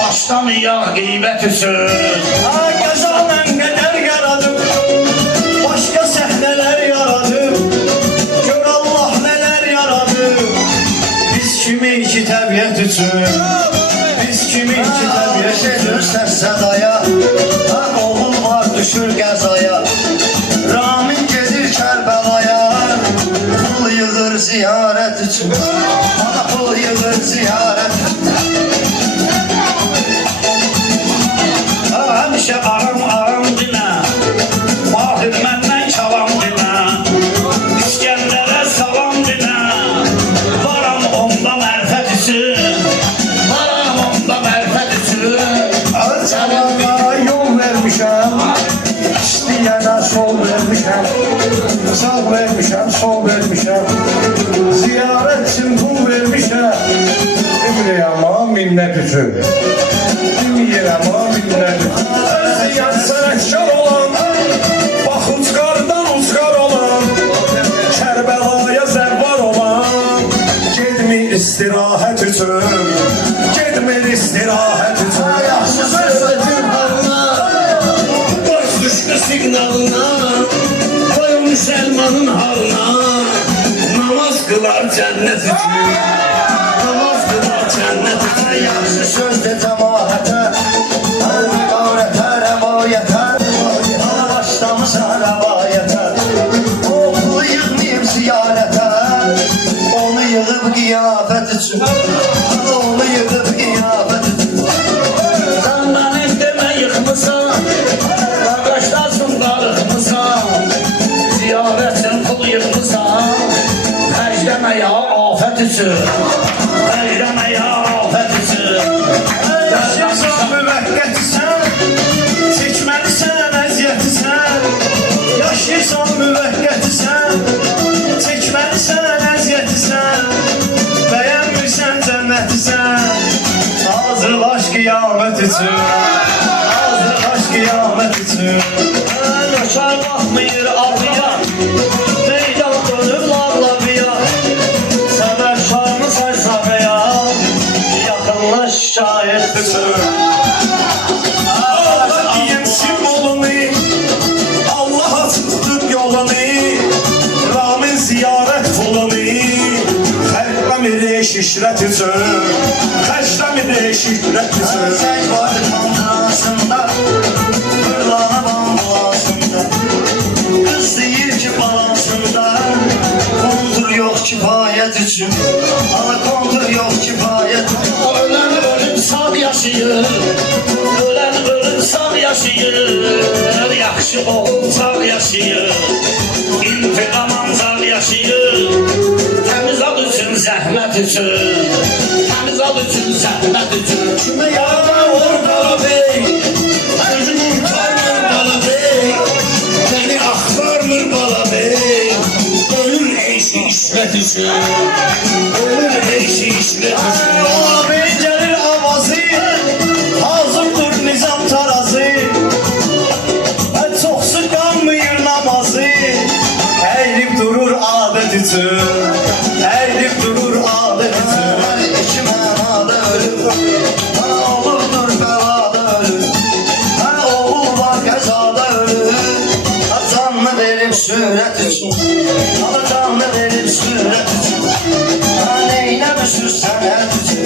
Başlamayaq qeybət üçün. Qəzanən qədər yaradım, başqa səhnələr yaradım. Gör Allah nələr yaradım. Biz kimi ki təbiət üçün, biz kimi ki təbiət üçün. Sərsədaya, oğul var düşür qəzaya. Ramin gedir Kərbəlaya, pul yığır ziyarət üçün. Pul yığır ziyarət üçün. Həmişə aram dinə, Mahir məndən kalam dinə, İskəndərə salam dinə. Varam onda mərfət üçün, varam onda mərfət üçün. Cəvana yol vermişəm, istəyənə sol vermişəm. Sağ vermişəm, sol vermişəm. Ziyarət üçün pul vermişəm. Demirəm ha minnət üçün. Demirəm ha minnət üçün. Özləyən sənətkar olan, bax ucqardan ucqar olan, Kərbəlaya zərvar olan, gedmir istirahət üçün, gedmir istirahət üçün. Yaxşı sözdür halına, Baş düşkü siqnalına, Qoy müsəlmanın halına. Namaz qılar cənnət üçün, namaz qılar cənnət üçün. yaxşı sözdür cəmaətə, ibarətə, rəvayətə, başlamışa rəvayətə. O pulu yığmayıb ziyarətə, onu yığıb qiyafət üçün. Onu yığıb qiyafət üçün. Sən məni demə yıxmısan, Qardaşdarsın darıxmısan, Ziyarətsin pul yıxmısan, Xərcləmə ya afət üçün, Xərcləmə ya afət üçün. Yaşayırsan müvəqqətisən, çəkməlisən əziyyətisən. Yaşayırsan müvəqqətisən, çəkməlisən əziyyətisən. Bəyənmirsən cənnətisən, hazırlaş qiyamət üçün, hazırlaş qiyamət üçün. Yaşar baxmayır arıya, meydan dönür lağlavıya. Səbəbkarını saysa beya, yaxınlaş şayət bütün. Allah diyem simvolunu, Allah açıqdır yolunu, Ramin ziyarət pulunu, xərcləmir şişrət üçün, xərcləmir şişrət üçün. Səng vardı kantrasında, fırlana bambulasında. Qız deyir ki balansında, kontur yox kifayət üçün. Kontur yox kifayət üçün. Ölən ölüm sağ yaşayır, ölən ölüm sağ yaşayır, yaxşı oğul sağ yaşayır, intiqam ancaq yaşayır. Təmiz ad üçün, zəhmət üçün, təmiz ad üçün, zəhmət üçün. Kimə yarına vur qala bey, Özümün karmır bala bey, beni axtarmır bala bey. Ölür eyşi işrət üçün, ölür eyşi işrət üçün. Qala bey gəlir avazı, hazırdır nizam tarazı. Çoxsu qanmayır namazı, əylib durur adət üçün, əylib durur adət üçün. İki mənada ölür, olurdur bəlada ölür. Oğul var qəzada ölür, canını verib sürət üçün. Canını verib sürət üçün. Neynə düşür sənət üçün.